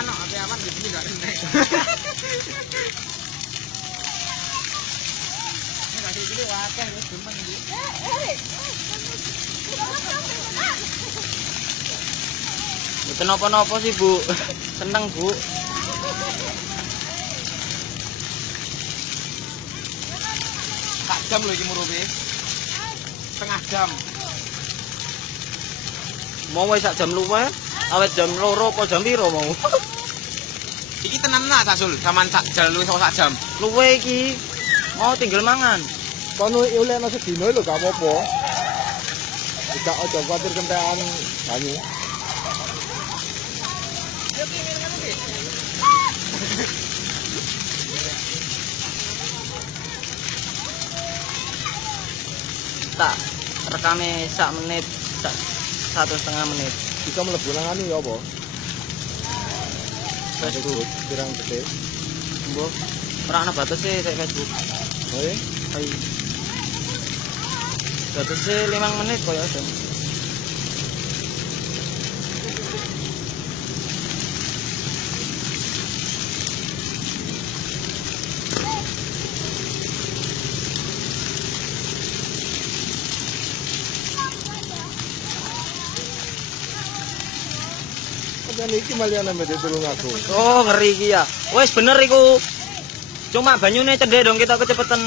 aman no, HP aman di sini enggak kena. Ini kasih dulu wakeh wis demen iki. Mboten napa-napa sih, Bu. Seneng, Bu. Sak jam lho iki murupe. Setengah jam. Mau wis sak jam luwih, awet jam 2 apa jam piro mau? Iki tenan nak Sasul, sampean sak jam luwih sak jam. Luwih iki. Mau tinggal mangan. Kono olehno sedina lho gak apa-apa. Tidak aja kuwatir kentekan banyu. Tak rekame sak menit, sak 1,5 menit. Bisa mlebu nang anu ya apa? Facebook. Pirang detik. Mbok ora ana batese sak Facebook. Oke. Ayo. Batese 5 menit koyo jam. Dan iki malah nambah ditulung aku. Oh, ngeri iki ya. Wis bener iku. Cuma banyune cendek dong kita kecepetan.